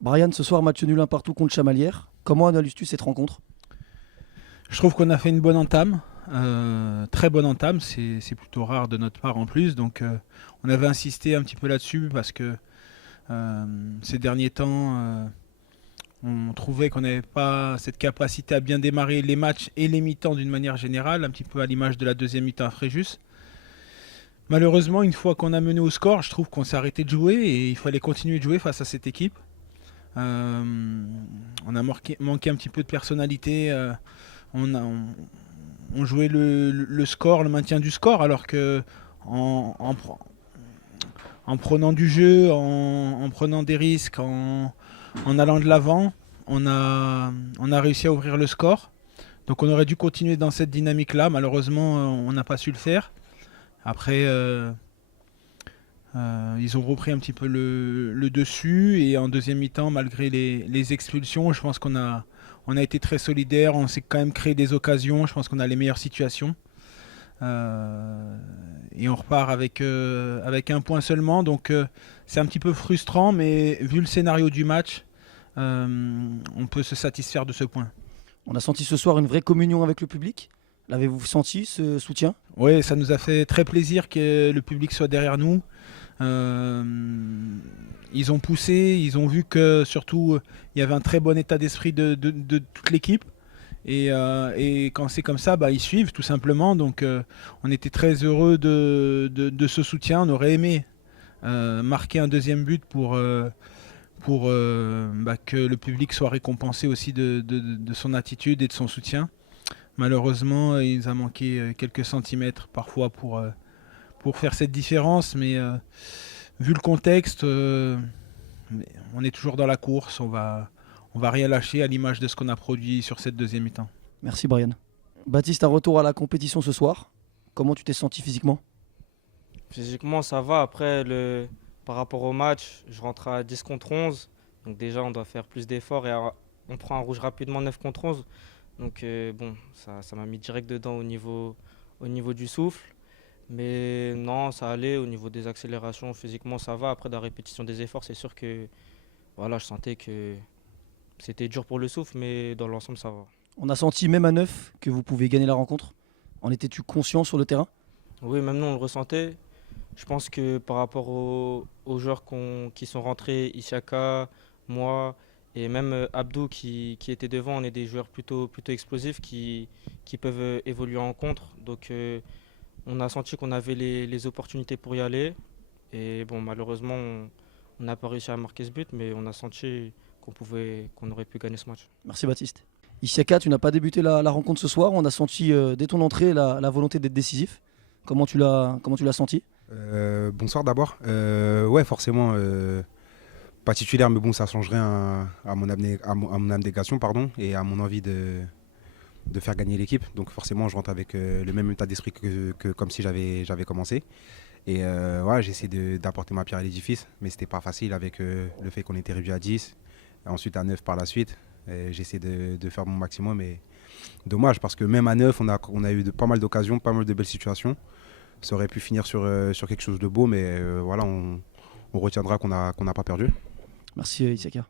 Brian, ce soir, match nul un partout contre Chamalières. Comment analyses-tu cette rencontre? Je trouve qu'on a fait une bonne entame, très bonne entame, c'est plutôt rare de notre part en plus, donc on avait insisté un petit peu là-dessus parce que ces derniers temps, on trouvait qu'on n'avait pas cette capacité à bien démarrer les matchs et les mi-temps d'une manière générale, un petit peu à l'image de la deuxième mi-temps à Fréjus. Malheureusement, une fois qu'on a mené au score, je trouve qu'on s'est arrêté de jouer et il fallait continuer de jouer face à cette équipe. Euh, on a manqué un petit peu de personnalité. On jouait le score, le maintien du score, alors que en, en en prenant du jeu, en prenant des risques, en allant de l'avant, on a réussi à ouvrir le score. Donc on aurait dû continuer dans cette dynamique-là. Malheureusement, on n'a pas su le faire. Après, ils ont repris un petit peu le dessus et en deuxième mi-temps, malgré les expulsions, je pense on a été très solidaires, on s'est quand même créé des occasions, je pense qu'on a les meilleures situations. Et on repart avec un point seulement, donc c'est un petit peu frustrant, mais vu le scénario du match, on peut se satisfaire de ce point. On a senti ce soir une vraie communion avec le public. L'avez-vous senti, ce soutien? Oui, ça nous a fait très plaisir que le public soit derrière nous. Euh, Ils ont poussé, ils ont vu que surtout il y avait un très bon état d'esprit de toute l'équipe. Et quand c'est comme ça, bah, ils suivent tout simplement. Donc on était très heureux de ce soutien. On aurait aimé marquer un deuxième but pour que le public soit récompensé aussi de son attitude et de son soutien. Malheureusement, il nous a manqué quelques centimètres parfois pour faire cette différence, mais vu le contexte, on est toujours dans la course, on va rien lâcher à l'image de ce qu'on a produit sur cette deuxième mi-temps. Merci Brian. Baptiste, un retour à la compétition ce soir. Comment tu t'es senti physiquement? Physiquement, ça va. Après, par rapport au match, je rentre à 10 contre 11. Donc déjà, on doit faire plus d'efforts et on prend un rouge rapidement 9 contre 11. Donc bon, ça m'a mis direct dedans au niveau du souffle. Mais non, ça allait. Au niveau des accélérations, physiquement, ça va. Après, de la répétition des efforts, c'est sûr que voilà, je sentais que c'était dur pour le souffle, mais dans l'ensemble, ça va. On a senti même à 9 que vous pouvez gagner la rencontre. En étais-tu conscient sur le terrain? Oui, même nous, on le ressentait. Je pense que par rapport aux joueurs qui sont rentrés, Ishaka, moi et même Abdou qui était devant, on est des joueurs plutôt explosifs qui peuvent évoluer en contre. Donc on a senti qu'on avait les opportunités pour y aller. Et bon, malheureusement, on n'a pas réussi à marquer ce but, mais on a senti qu'on aurait pu gagner ce match. Merci Baptiste. Isiaka, tu n'as pas débuté la rencontre ce soir. On a senti dès ton entrée la volonté d'être décisif. Comment tu l'as senti? Bonsoir d'abord. Ouais, forcément, pas titulaire, mais bon, ça change rien à mon abnégation pardon, et à mon envie de faire gagner l'équipe. Donc forcément, je rentre avec le même état d'esprit que comme si j'avais commencé. Et ouais, j'essaie d'apporter ma pierre à l'édifice, mais c'était pas facile avec le fait qu'on était réduit à 10, et ensuite à 9 par la suite. J'essaie de faire mon maximum, mais dommage parce que même à 9, on a eu pas mal d'occasions, pas mal de belles situations. Ça aurait pu finir sur quelque chose de beau, mais voilà, on retiendra qu'on n'a pas perdu. Merci Isiaka.